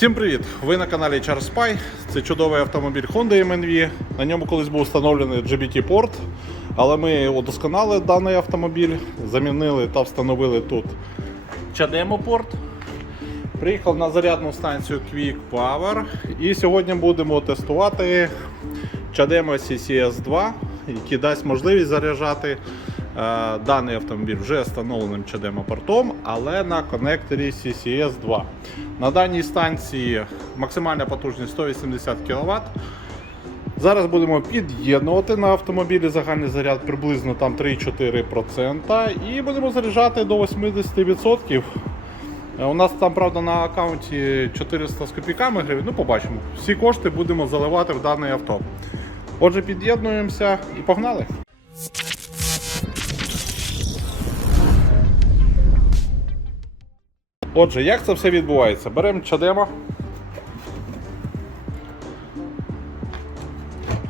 Всім привіт! Ви на каналі Charles Spy. Це чудовий автомобіль Honda MNV. На ньому колись був встановлений GBT порт, але ми удосконали даний автомобіль, замінили та встановили тут CHAdeMO порт. Приїхав на зарядну станцію Quick Power і сьогодні будемо тестувати CHAdeMO CCS 2, який дасть можливість заряджати даний автомобіль вже встановленим CHAdeMO портом, але на коннекторі CCS 2. На даній станції максимальна потужність 180 кВт. Зараз будемо під'єднувати на автомобілі загальний заряд приблизно там 3-4% і будемо заряджати до 80%. Е, У нас там, правда, на аккаунті 400 з копійками гривень. Ну, побачимо. Всі кошти будемо заливати в дане авто. Отже, під'єднуємося і погнали. Отже, як це все відбувається? Беремо чадемо.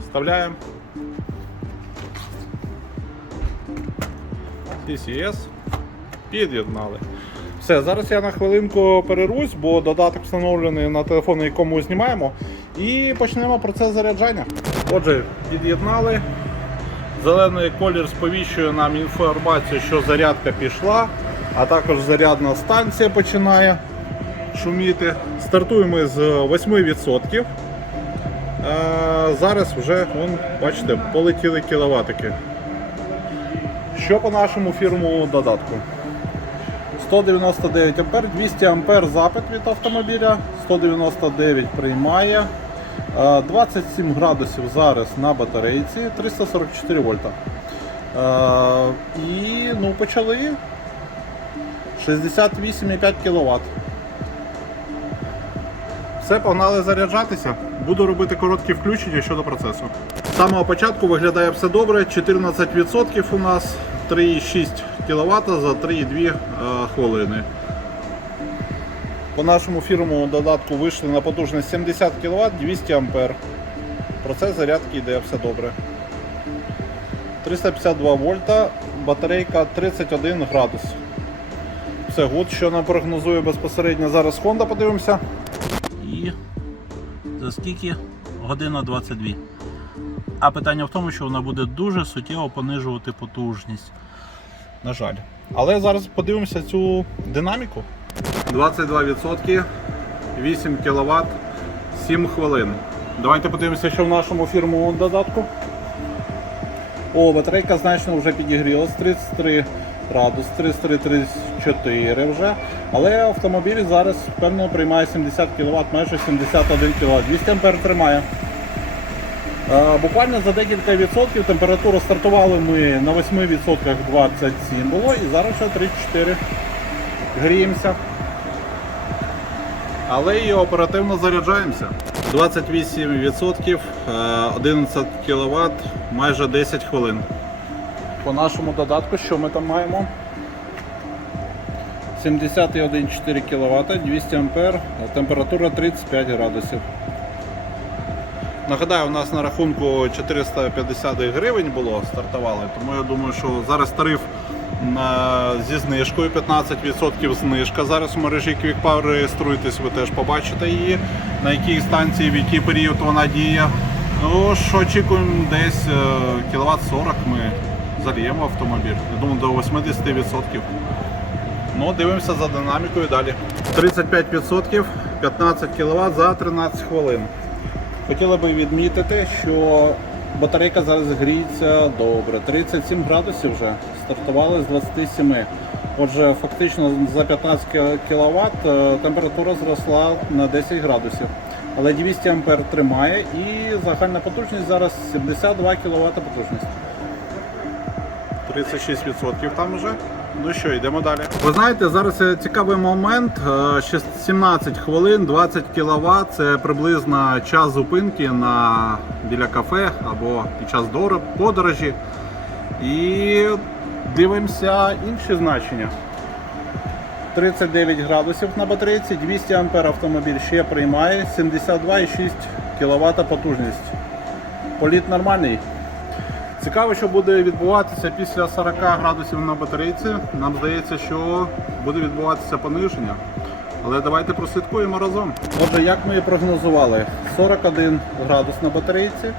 Вставляємо. CCS. Під'єднали. Все, зараз я на хвилинку перерусь, бо додаток встановлений на телефон, якому знімаємо. І почнемо процес заряджання. Отже, під'єднали. Зелений колір сповіщує нам інформацію, що зарядка пішла, а також зарядна станція починає шуміти. Стартуємо з 8%. Е, Зараз вже, вон, бачите, полетіли кіловатики. Що по нашому фірмовому додатку? 199 ампер, 200 ампер запит від автомобіля, 199 приймає, е, 27 градусів зараз на батарейці, 344 вольта. Е, І ну, почали 68,5 кВт. Все, погнали заряджатися. Буду робити короткі включення щодо процесу. З самого початку виглядає все добре. 14% у нас 3,6 кВт за 3,2 е, хвилини. По нашому фірмовому додатку вийшли на потужність 70 кВт 200 А. Процес зарядки йде все добре. 352 вольта, батарейка 31 градус. Все гуд, що нам прогнозує безпосередньо зараз Honda, подивимося. І за скільки? Година 22. А питання в тому, що вона буде дуже суттєво понижувати потужність. На жаль. Але зараз подивимося цю динаміку. 22%, 8 кВт, 7 хвилин. Давайте подивимося, що в нашому фірмовому додатку. О, батарейка значно вже підігрілась 33 градус, 33-34 вже. Але автомобіль зараз певно приймає 70 кВт, майже 71 кВт. 200 А тримає. Буквально за декілька відсотків температуру стартували ми на 8% 27 було і зараз ще 34 гріємося. Але і оперативно заряджаємося. 28%, е, 11 кВт, майже 10 хвилин. По нашому додатку, що ми там маємо? 71,4 кВт, 200 А, температура 35 градусів. Нагадаю, у нас на рахунку 450 гривень було стартували, тому я думаю, що зараз тариф зі знижкою 15% знижка. Зараз у мережі QuickPower реєструйтесь, ви теж побачите її, на якій станції, в який період вона діє. Ну, що очікуємо, десь е, кіловат 40 ми зальємо автомобіль. Я думаю, до 80%. Ну, дивимося за динамікою далі. 35%, 15 кВт за 13 хвилин. Хотіли би відмітити, що батарейка зараз гріється добре. 37 градусів вже стартували з 27. Отже, фактично за 15 кВт температура зросла на 10 градусів. Але 200 А тримає і загальна потужність зараз 72 кВт потужність. 36% там вже. Ну що, йдемо далі. Ви знаєте, зараз цікавий момент. Е, 17 хвилин, 20 кВт це приблизно час зупинки на, біля кафе або під час подорожі. І дивимося інші значення. 39 градусів на батарейці, 200 А автомобіль ще приймає, 72,6 кВт потужність. Політ нормальний. Цікаво, що буде відбуватися після 40 градусів на батарейці. Нам здається, що буде відбуватися пониження. Але давайте прослідкуємо разом. Отже, як ми і прогнозували, 41 градус на батарейці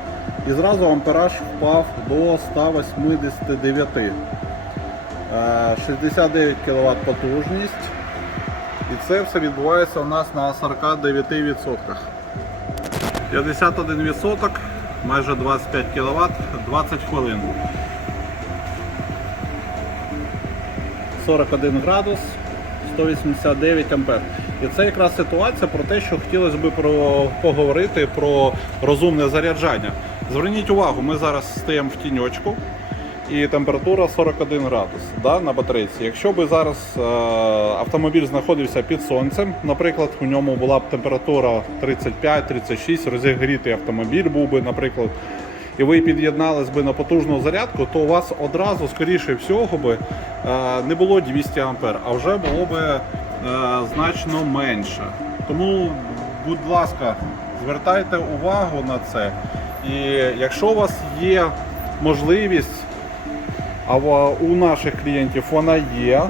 і зразу ампераж впав до 189. Е, 69 кВт потужність. І це все відбувається у нас на 49%. 51%, майже 25 кВт, 20 хвилин. 41 градус, 189 ампер. І це якраз ситуація про те, що хотілося б поговорити про розумне заряджання. Зверніть увагу, ми зараз стоїмо в тіньочку і температура 41 градус да, на батарейці. Якщо б зараз е, автомобіль знаходився під сонцем, наприклад, у ньому була б температура 35-36, розігрітий автомобіль був би, наприклад, і ви під'єднались би на потужну зарядку, то у вас одразу, скоріше всього, би, е, не було 200 ампер, а вже було би е, значно менше. Тому, будь ласка, звертайте увагу на це. І якщо у вас є можливість, а у наших клієнтів вона є,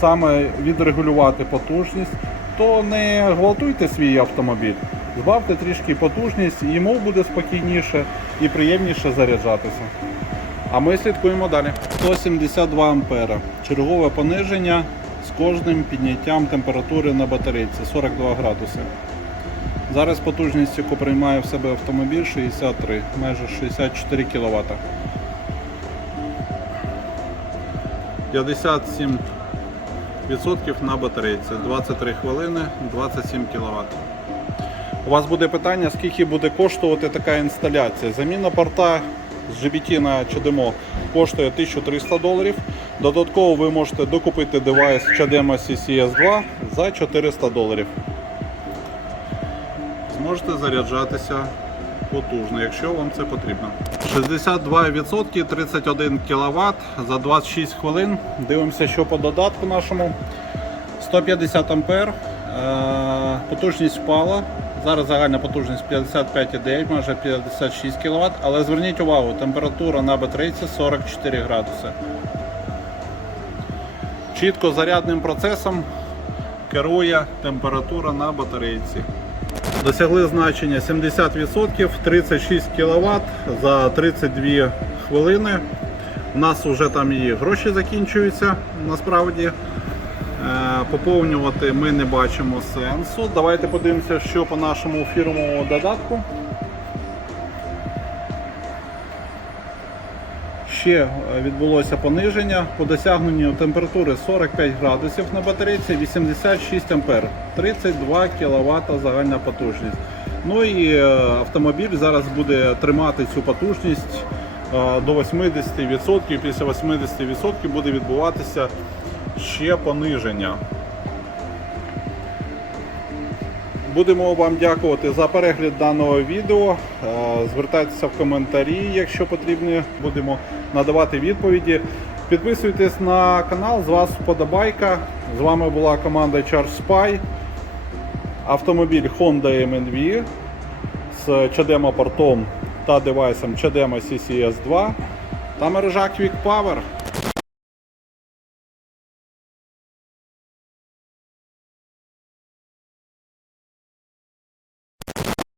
саме відрегулювати потужність, то не гвалтуйте свій автомобіль. Збавте трішки потужність, і йому буде спокійніше і приємніше заряджатися. А ми слідкуємо далі. 172 ампера. Чергове пониження з кожним підняттям температури на батарейці 42 градуси. Зараз потужність, яку приймає в себе автомобіль, 63, майже 64 кВт. 57% на батарейці, 23 хвилини, 27 кВт. У вас буде питання, скільки буде коштувати така інсталяція. Заміна порта з GBT на CHAdeMO коштує 1300 доларів. Додатково ви можете докупити девайс CHAdeMO CCS2 за 400 доларів. Зможете заряджатися потужно, якщо вам це потрібно. 62%, 31 кВт за 26 хвилин. Дивимося, що по додатку нашому. 150 ампер. Е, Потужність впала. Зараз загальна потужність 55,9, майже 56 кВт. Але зверніть увагу, температура на батарейці 44 градуси. Чітко зарядним процесом керує температура на батарейці. Досягли значення 70%, 36 кВт за 32 хвилини. У нас вже там і гроші закінчуються насправді. Е, Поповнювати ми не бачимо сенсу. Давайте подивимося, що по нашому фірмовому додатку. Ще е, відбулося пониження по досягненню температури 45 градусів на батарейці 86 ампер, 32 кВт загальна потужність. Ну і е, автомобіль зараз буде тримати цю потужність е, до 80%. Після 80% буде відбуватися ще пониження. Будемо вам дякувати за перегляд даного відео. Звертайтеся в коментарі, якщо потрібно, будемо надавати відповіді. Підписуйтесь на канал, з вас вподобайка. З вами була команда Charge Spy. Автомобіль Honda MNV з CHAdeMO портом та девайсом CHAdeMO CCS2 та мережа Quick Power.